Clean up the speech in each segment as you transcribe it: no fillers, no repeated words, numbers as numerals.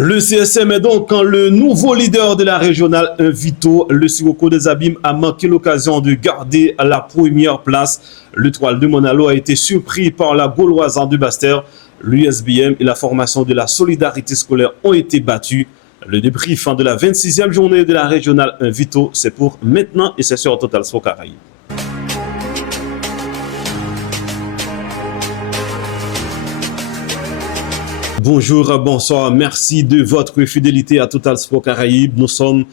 Le CSM est donc le nouveau leader de la régionale 1 Vito. Le Sirocco des Abîmes a manqué l'occasion de garder la première place. L'Étoile de Monalo a été surpris par la Gauloise de Basse-Terre. L'USBM et la formation de la solidarité scolaire ont été battus. Le débrief de la 26e journée de la régionale 1 Vito, c'est pour maintenant et c'est sur Total Sport Caraïbes. Bonjour, bonsoir, merci de votre fidélité à Total Sport Caraïbes. Nous sommes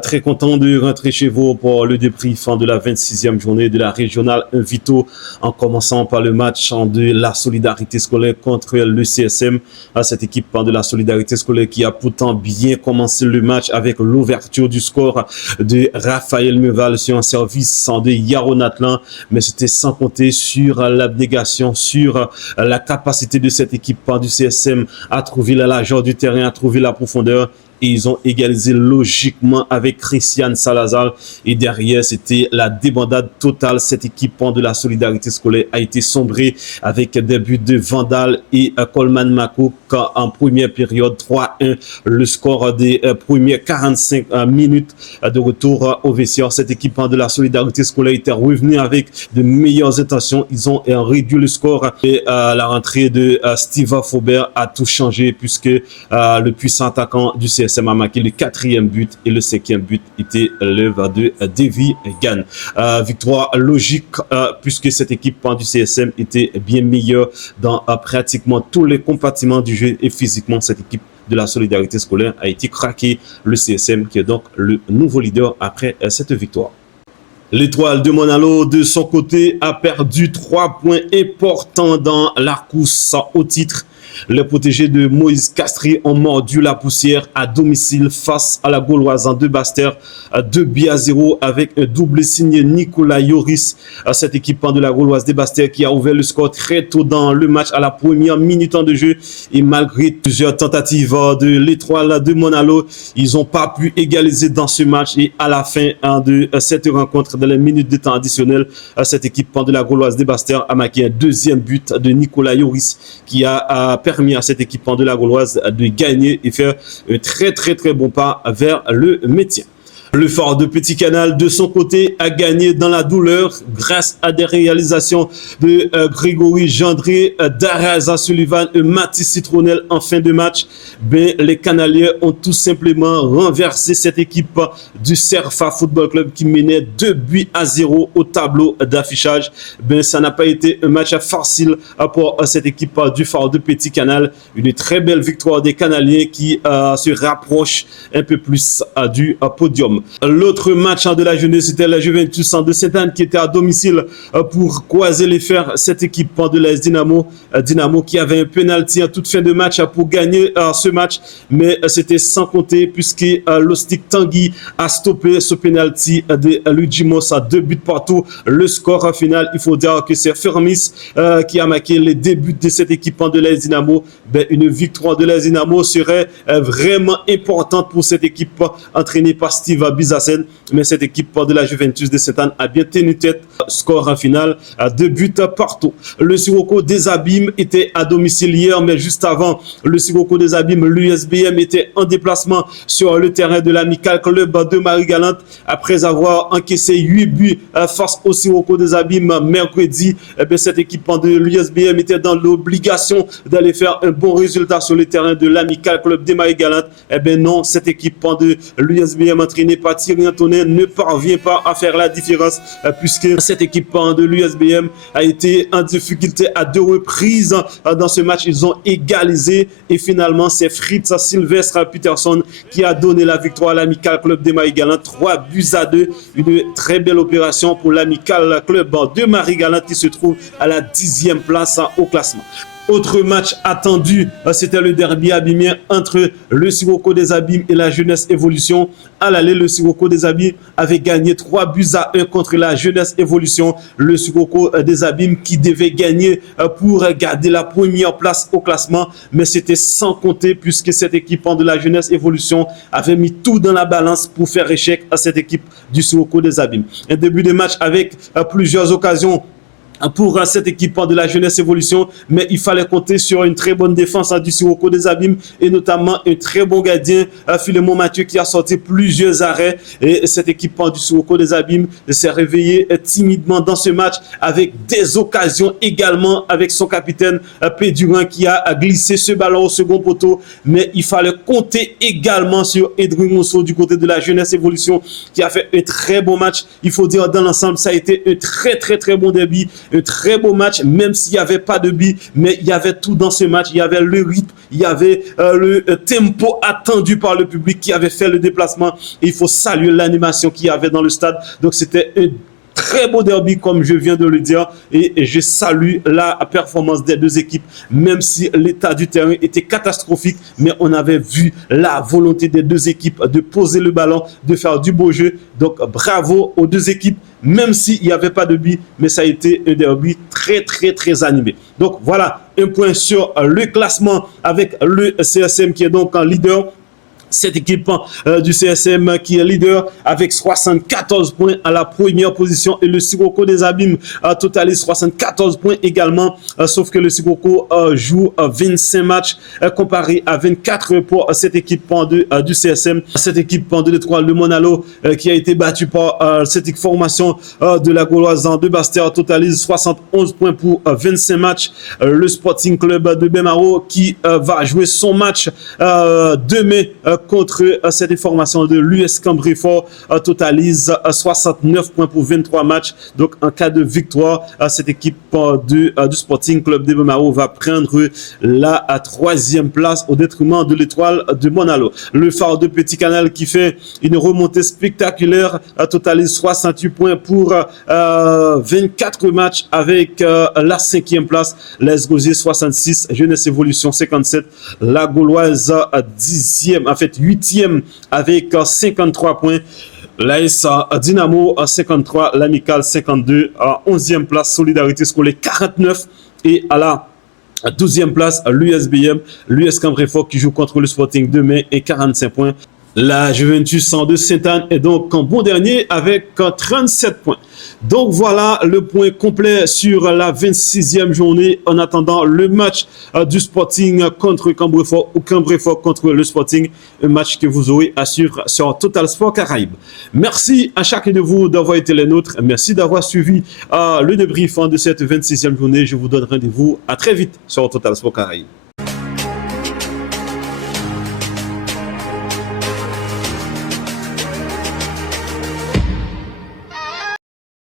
très contents de rentrer chez vous pour le débrief de la 26e journée de la régionale 1 Vito, en commençant par le match de la solidarité scolaire contre le CSM. Cette équipe de la solidarité scolaire qui a pourtant bien commencé le match avec l'ouverture du score de Raphaël Meval sur un service de Yaron Atlan, mais c'était sans compter sur l'abnégation, sur la capacité de cette équipe du CSM à trouver la largeur du terrain, à trouver la profondeur. Et ils ont égalisé logiquement avec Christian Salazar. Et derrière, c'était la débandade totale. Cette équipe de la solidarité scolaire a été sombrée avec des buts de Vandal et Coleman Mako en première période 3-1. Le score des premières 45 minutes de retour au vestiaire. Cette équipe de la solidarité scolaire était revenue avec de meilleures intentions. Ils ont réduit le score et la rentrée de Steve Faubert a tout changé puisque le puissant attaquant du CSM a marqué le 4e but et le 5e but était l'œuvre de Davy Gann. Victoire logique puisque cette équipe du CSM était bien meilleure dans pratiquement tous les compartiments du jeu et physiquement cette équipe de la solidarité scolaire a été craquée. Le CSM qui est donc le nouveau leader après cette victoire. L'Étoile de Monalo, de son côté, a perdu 3 points importants dans la course au titre. Les protégés de Moïse Castries ont mordu la poussière à domicile face à la Gauloise de Basse-Terre, 2-0 avec un doublé signé Nicolas Yoris. Cette équipe de la Gauloise de Basse-Terre qui a ouvert le score très tôt dans le match à la première minute de jeu. Et malgré plusieurs tentatives de l'Étoile de Monalo, ils n'ont pas pu égaliser dans ce match. Et à la fin de cette rencontre, dans les minutes de temps additionnel, cette équipe de la Gauloise de Basse-Terre a marqué un 2e but de Nicolas Yoris qui a permis à cette équipe de la Gauloise de gagner et faire un très bon pas vers le maintien. Le Phare de Petit Canal, de son côté, a gagné dans la douleur grâce à des réalisations de Grégory Gendré, Daraza Sullivan et Mathis Citronel en fin de match. Les Canaliens ont tout simplement renversé cette équipe du Cerfa Football Club qui menait 2-0 au tableau d'affichage. Ça n'a pas été un match facile pour cette équipe du Phare de Petit Canal. Une très belle victoire des Canaliens qui se rapproche un peu plus du podium. L'autre match de la journée, c'était la Juventus de Sainte-Anne qui était à domicile pour croiser les fers. Cette équipe de l'AS Dynamo, Dynamo qui avait un penalty en toute fin de match pour gagner ce match, mais c'était sans compter puisque l'Ostic Tanguy a stoppé ce penalty de Luigi Moss à 2 buts partout. Le score final, il faut dire que c'est Fermis qui a marqué les débuts de cette équipe de l'AS Dynamo. Une victoire de l'AS Dynamo serait vraiment importante pour cette équipe entraînée par Steve Bizassen, mais cette équipe de la Juventus de Sainte-Anne a bien tenu tête. Score final à 2 buts partout. Le Sirocco des Abîmes était à domicile hier, mais juste avant le Sirocco des Abîmes, l'USBM était en déplacement sur le terrain de l'Amical Club de Marie-Galante après avoir encaissé 8 buts face au Sirocco des Abîmes mercredi. Cette équipe de l'USBM était dans l'obligation d'aller faire un bon résultat sur le terrain de l'Amical Club de Marie-Galante. Non, cette équipe de l'USBM entraînée par Thierry Antonin ne parvient pas à faire la différence puisque cette équipe de l'USBM a été en difficulté à 2 reprises dans ce match. Ils ont égalisé et finalement c'est Fritz Sylvestre Peterson qui a donné la victoire à l'Amical Club de Marie-Galante, 3-2. Une très belle opération pour l'Amical Club de Marie-Galante qui se trouve à la 10e place au classement. Autre match attendu, c'était le derby abîmien entre le Sirocco des Abîmes et la Jeunesse Évolution. À l'aller, le Sirocco des Abîmes avait gagné 3-1 contre la Jeunesse Évolution. Le Sirocco des Abîmes qui devait gagner pour garder la première place au classement, mais c'était sans compter puisque cette équipe de la Jeunesse Évolution avait mis tout dans la balance pour faire échec à cette équipe du Sirocco des Abîmes. Un début de match avec plusieurs occasions pour cette équipe de la Jeunesse Évolution, mais il fallait compter sur une très bonne défense du Sirocco des Abîmes et notamment un très bon gardien, Philemon Mathieu, qui a sorti plusieurs arrêts. Et cette équipe du Sirocco des Abîmes s'est réveillée timidement dans ce match avec des occasions également avec son capitaine Pédurin qui a glissé ce ballon au second poteau. Mais il fallait compter également sur Edwin Mousseau du côté de la Jeunesse Évolution qui a fait un très bon match. Il faut dire dans l'ensemble, ça a été un très bon derby. Un très beau match, même s'il n'y avait pas de but, mais il y avait tout dans ce match. Il y avait le rythme, il y avait le tempo attendu par le public qui avait fait le déplacement. Et il faut saluer l'animation qu'il y avait dans le stade. Donc c'était un très beau derby, comme je viens de le dire, et je salue la performance des deux équipes, même si l'état du terrain était catastrophique, mais on avait vu la volonté des deux équipes de poser le ballon, de faire du beau jeu. Donc bravo aux deux équipes, même s'il n'y avait pas de but, mais ça a été un derby très animé. Donc voilà, un point sur le classement avec le CSM qui est donc en leader. Cette équipe du CSM qui est leader avec 74 points à la première position et le Sirocco des Abîmes totalise 74 points également, sauf que le Sirocco joue 25 matchs comparé à 24 pour cette équipe du CSM. Cette équipe de l'étoile de Monalo qui a été battue par cette formation de la Gauloise de Bastère totalise 71 points pour 25 matchs. Le Sporting Club de Bemaro qui va jouer son match demain contre cette formation de l'US Cambréfort totalise 69 points pour 23 matchs. Donc en cas de victoire, cette équipe du Sporting Club de Bemaro va prendre la troisième place au détriment de l'étoile de Monalo. Le Phare de Petit Canal qui fait une remontée spectaculaire totalise 68 points pour 24 matchs avec la cinquième place. Les Gauziers 66, Jeunesse Évolution 57, la Gauloise 10e, en fait 8e avec 53 points. L'AS Dynamo 53, l'Amical 52, 11e place, Solidarité Scolaire 49 et à la 12e place, l'USBM, l'US Cambréfort qui joue contre le Sporting demain et 45 points. La Juventus de Sainte-Anne est donc en bon dernier avec 37 points. Donc voilà le point complet sur la 26e journée en attendant le match du Sporting contre Cambréfort ou Cambréfort contre le Sporting. Un match que vous aurez à suivre sur Total Sport Caraïbes. Merci à chacun de vous d'avoir été les nôtres. Merci d'avoir suivi le débrief de cette 26e journée. Je vous donne rendez-vous à très vite sur Total Sport Caraïbes.